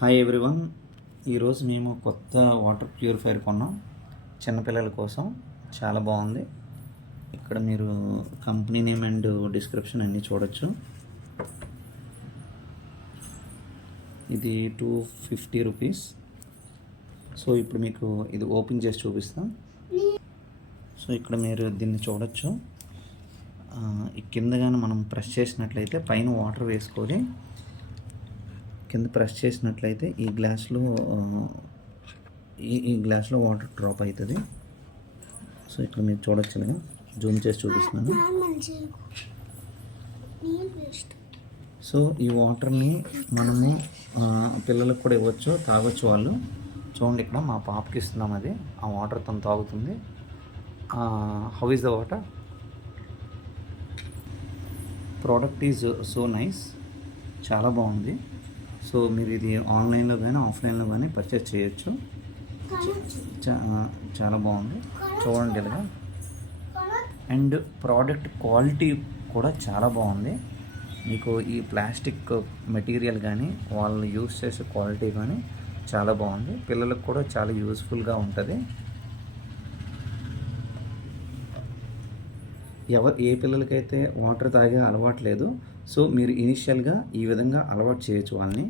Hi everyone. ఈరోజు మేము కొత్త వాటర్ ప్యూరిఫైయర్ కొన్నాం చిన్నపిల్లల కోసం. చాలా బాగుంది. ఇక్కడ మీరు కంపెనీ నేమ్ అండ్ డిస్క్రిప్షన్ అన్నీ చూడొచ్చు. ఇది 250 రూపీస్. సో ఇప్పుడు మీకు ఇది ఓపెన్ చేసి చూపిస్తాం. సో ఇక్కడ మీరు దీన్ని చూడొచ్చు. ఈ కిందగానే మనం ప్రెస్ చేసినట్లయితే పైన వాటర్ వేసుకొని కింద ప్రెస్ చేసినట్లయితే ఈ గ్లాస్లో వాటర్ డ్రాప్ అవుతుంది. సో ఇక్కడ మీరు చూడొచ్చు, నేను జూమ్ చేసి చూపిస్తున్నాను. సో ఈ వాటర్ని మనము పిల్లలకు కూడా ఇవ్వచ్చు, తాగొచ్చు వాళ్ళు. చూడండి, ఇక్కడ మా పాపకి ఇస్తున్నాం. అది ఆ వాటర్ తను తాగుతుంది. How is the water? Product is so nice, చాలా బాగుంది. సో మీరు ఇది ఆన్లైన్లో కానీ ఆఫ్లైన్లో కానీ పర్చేస్ చేయొచ్చు. చాలా బాగుంది, చూడండి ఇలాగా. అండ్ ప్రోడక్ట్ క్వాలిటీ కూడా చాలా బాగుంది. మీకు ఈ ప్లాస్టిక్ మెటీరియల్ కానీ వాళ్ళు యూస్ చేసే క్వాలిటీ కానీ చాలా బాగుంది. పిల్లలకు కూడా చాలా యూస్ఫుల్గా ఉంటుంది. ఏ పిల్లలకైతే వాటర్ తాగే అలవాటు లేదు, సో మీరు ఇనిషియల్గా ఈ విధంగా అలవాటు చేయొచ్చు వాళ్ళని.